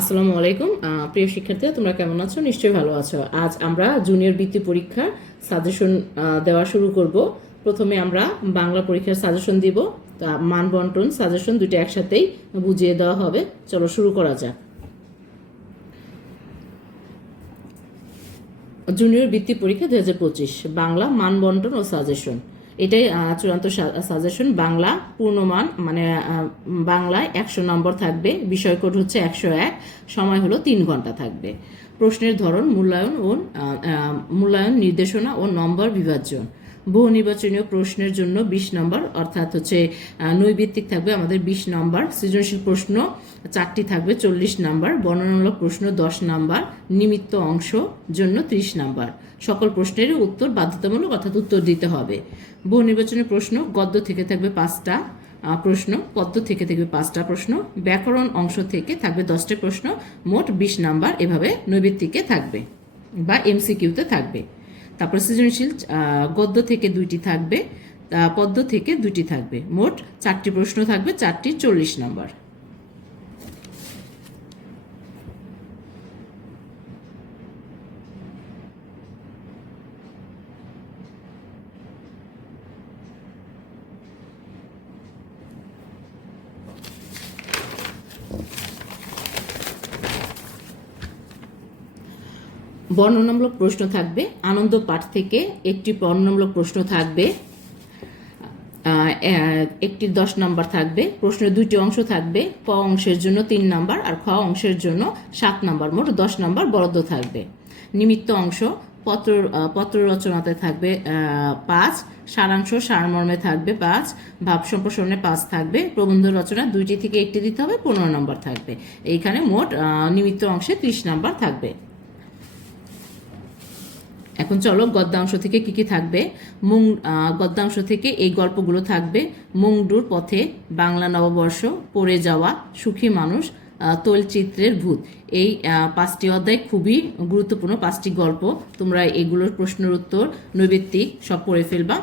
আসসালামু আলাইকুম। প্রিয় শিক্ষার্থীরা, তোমরা কেমন আছো? নিশ্চয়ই ভালো আছো। আজ আমরা জুনিয়র বৃত্তি পরীক্ষার সাজেশন দেওয়া শুরু করব। প্রথমে আমরা বাংলা পরীক্ষার সাজেশন দিব। তা মান বন্টন সাজেশন দুটো একসাথেই বুঝিয়ে দেওয়া হবে। চলো শুরু করা যাক। জুনিয়র বৃত্তি পরীক্ষা দু হাজার পঁচিশ, বাংলা মান বন্টন ও সাজেশন এটাই চূড়ান্ত সাজেশন বাংলা পূর্ণমান মানে বাংলায় একশো নম্বর থাকবে, বিষয় কোড হচ্ছে একশো এক, সময় হলো তিন ঘণ্টা থাকবে। প্রশ্নের ধরন, মূল্যায়ন ও মূল্যায়ন, নির্দেশনা ও নম্বর বিভাজন। বহু নির্বাচনীয় প্রশ্নের জন্য বিশ নম্বর, অর্থাৎ হচ্ছে নৈবিত্তিক থাকবে আমাদের বিশ নম্বর, সৃজনশীল প্রশ্ন চারটি থাকবে চল্লিশ নাম্বার, বর্ণনামূলক প্রশ্ন দশ নাম্বার, নিমিত্ত অংশ জন্য ত্রিশ নাম্বার। সকল প্রশ্নের উত্তর বাধ্যতামূলক, অর্থাৎ উত্তর দিতে হবে। বহু নির্বাচনী প্রশ্ন, গদ্য থেকে থাকবে পাঁচটা প্রশ্ন, পদ্য থেকে থাকবে পাঁচটা প্রশ্ন, ব্যাকরণ অংশ থেকে থাকবে দশটা প্রশ্ন, মোট বিশ নাম্বার এভাবে নৈবিত্তিকে থাকবে বা এমসিকিউতে থাকবে। তারপর সৃজনশীল গদ্য থেকে দুইটি থাকবে পদ্ম থেকে দুটি থাকবে। মোট চারটি প্রশ্ন থাকবে, চারটি চল্লিশ নাম্বার। বর্ণনামূলক প্রশ্ন থাকবে, আনন্দ পাঠ থেকে একটি বর্ণনামূলক প্রশ্ন থাকবে একটি দশ নাম্বার থাকবে, প্রশ্নের দুইটি অংশ থাকবে, ক অংশের জন্য তিন নাম্বার আর খ অংশের জন্য সাত নাম্বার, মোট দশ নাম্বার বরাদ্দ থাকবে। নিমিত্ত অংশ, পত্র পত্র রচনাতে থাকবে পাঁচ, সারাংশ, সারমর্মে থাকবে পাঁচ, ভাব সম্প্রসারণে পাঁচ থাকবে, প্রবন্ধ রচনা দুইটি থেকে একটি দিতে হবে, পনেরো নম্বর থাকবে। এইখানে মোট নিমিত্ত অংশে ত্রিশ নাম্বার থাকবে। এখন চলো গদ্যাংশ থেকে কি কি থাকবে? মুং গদ্যাংশ থেকে এই গল্পগুলো থাকবে। মুংডুর পথে বাংলা নববর্ষ, পড়ে যাওয়া সুখী মানুষ তৈলচিত্রের ভূত। এই পাঁচটি অধ্যায় খুবই গুরুত্বপূর্ণ পাঁচটি গল্প। তোমরা এগুলোর প্রশ্নের উত্তর, নৈবেত্তিক, সব পড়ে ফেলবা।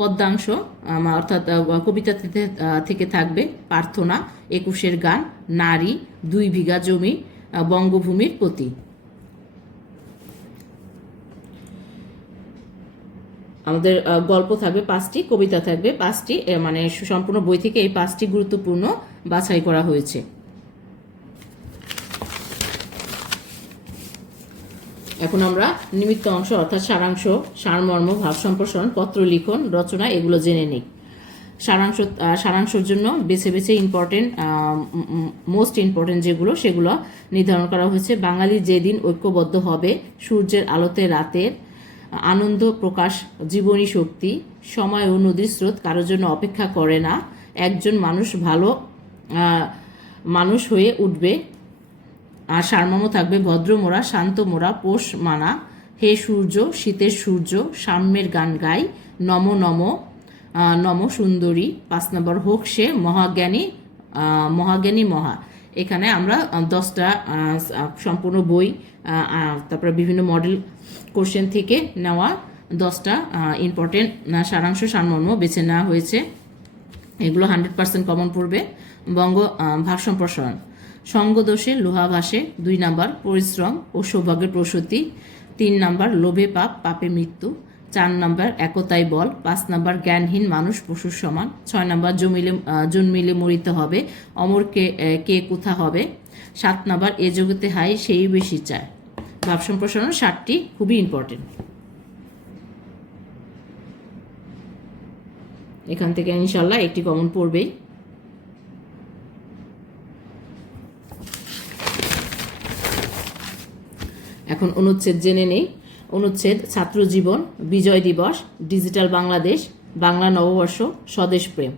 পদ্যাংশ অর্থাৎ কবিতা থেকে থেকে থাকবে প্রার্থনা, একুশের গান, নারী, দুই বিঘা জমি বঙ্গভূমির প্রতি আমাদের গল্প থাকবে পাঁচটি, কবিতা থাকবে পাঁচটি মানে সম্পূর্ণ বই থেকে এই পাঁচটি গুরুত্বপূর্ণ বাছাই করা হয়েছে। এখন আমরা নিমিত্ত অংশ অর্থাৎ সারাংশ, সারমর্ম, ভাব সম্প্রসারণ, পত্র লিখন, রচনা এগুলো জেনে নিই। সারাংশ সারাংশের জন্য বেছে বেছে ইম্পর্টেন্ট মোস্ট ইম্পর্টেন্ট যেগুলো, সেগুলো নির্ধারণ করা হয়েছে। বাঙালি যেদিন ঐক্যবদ্ধ হবে, সূর্যের আলোতে রাতের আনন্দ প্রকাশ, জীবনী শক্তি, সময় ও নদীর স্রোত কারোর জন্য অপেক্ষা করে না। একজন মানুষ ভালো মানুষ হয়ে উঠবে। আর সারমর্ম থাকবে ভদ্র মোরা শান্ত মোরা পোষ মানা। হে সূর্য, শীতের সূর্য, সাম্যের গান গাই। নম নম নম সুন্দরী। পাঁচ নম্বর, হোক সে মহাজ্ঞানী মহাজ্ঞানী মহা। এখানে আমরা দশটা সম্পূর্ণ বই তারপরে বিভিন্ন মডেল কোশ্চেন থেকে নেওয়া দশটা ইম্পর্টেন্ট সারাংশ সারমর্ম বেছে নেওয়া হয়েছে। এগুলো হান্ড্রেড পার্সেন্ট কমন পড়বে। বঙ্গ ভাব সম্প্রসারণ। সঙ্গদোষে লোহা ভাসে, দুই নাম্বার পরিশ্রম ও সৌভাগ্যের প্রসূতি। তিন নাম্বার লোভে পাপ, পাপে মৃত্যু। চার নাম্বার একতাই বল, পাঁচ নাম্বার জ্ঞানহীন মানুষ, পশুর সমান, ছয় নাম্বার জমিলে জন্মিলে মরিতে হবে, অমর কে কে কোথা হবে? সাত নাম্বার এ জগতে হাই, সেই বেশি চায়। ভাব সম্প্রসারণ ষাটটি খুবই ইম্পর্টেন্ট এখান থেকে ইনশাল্লাহ একটি কমন পড়বেই। এখন অনুচ্ছেদ জেনে নেই। অনুচ্ছেদ ছাত্র জীবন, বিজয় দিবস, ডিজিটাল বাংলাদেশ, বাংলা নববর্ষ, স্বদেশ প্রেম।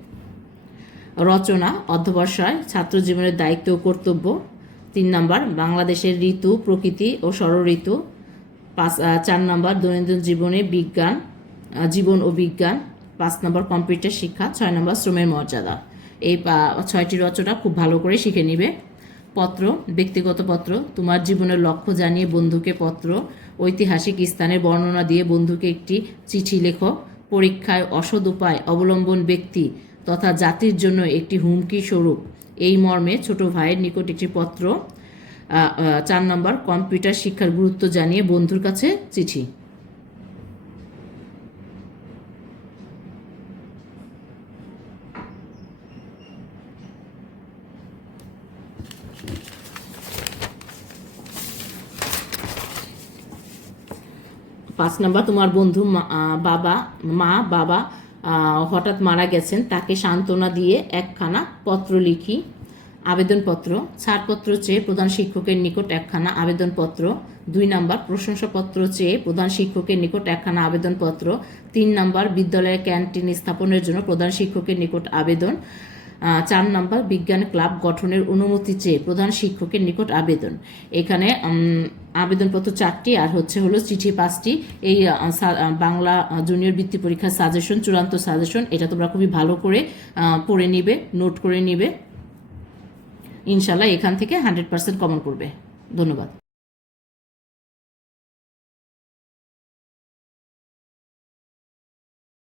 রচনা, অধ্যবসায়, ছাত্র জীবনের দায়িত্ব ও কর্তব্য। তিন নম্বর, বাংলাদেশের ঋতু, প্রকৃতি ও ষড়ঋতু পাঁচ চার নম্বর, দৈনন্দিন জীবনে বিজ্ঞান জীবন ও বিজ্ঞান। পাঁচ নম্বর, কম্পিউটার শিক্ষা। ছয় নম্বর, শ্রমের মর্যাদা। এই ছয়টি রচনা খুব ভালো করে শিখে নিবে। পত্র, ব্যক্তিগত পত্র, তোমার জীবনের লক্ষ্য জানিয়ে বন্ধুকে পত্র, ঐতিহাসিক স্থানের বর্ণনা দিয়ে বন্ধুকে একটি চিঠি লেখো, পরীক্ষায় অসৎ উপায় অবলম্বন ব্যক্তি তথা জাতির জন্য একটি হুমকি স্বরূপ। এই মর্মে ছোট ভাইয়ের নিকট একটি পত্র চার নম্বর, কম্পিউটার শিক্ষার গুরুত্ব জানিয়ে বন্ধুর কাছে চিঠি। পাঁচ নাম্বার, তোমার বন্ধু বাবা, মা, বাবা হঠাৎ মারা গেছেন, তাকে সান্ত্বনা দিয়ে একখানা পত্র লিখি, আবেদনপত্র। ছাড়পত্র চেয়ে প্রধান শিক্ষকের নিকট একখানা আবেদনপত্র। দুই নাম্বার, প্রশংসাপত্র চেয়ে প্রধান শিক্ষকের নিকট একখানা আবেদনপত্র। তিন নাম্বার, বিদ্যালয়ের ক্যান্টিন স্থাপনের জন্য প্রধান শিক্ষকের নিকট আবেদন। চার নাম্বার, বিজ্ঞান ক্লাব গঠনের অনুমতি চেয়ে প্রধান শিক্ষকের নিকট আবেদন। এখানে আবেদনপত্র চারটি, আর হচ্ছে হলো চিঠি পাঁচটি। এই বাংলা জুনিয়র বৃত্তি পরীক্ষার সাজেশন, চূড়ান্ত সাজেশন, এটা তোমরা খুবই ভালো করে পড়ে নিবে, নোট করে নিবে। ইনশাল্লাহ এখান থেকে হান্ড্রেড পার্সেন্ট কমন করবে ধন্যবাদ।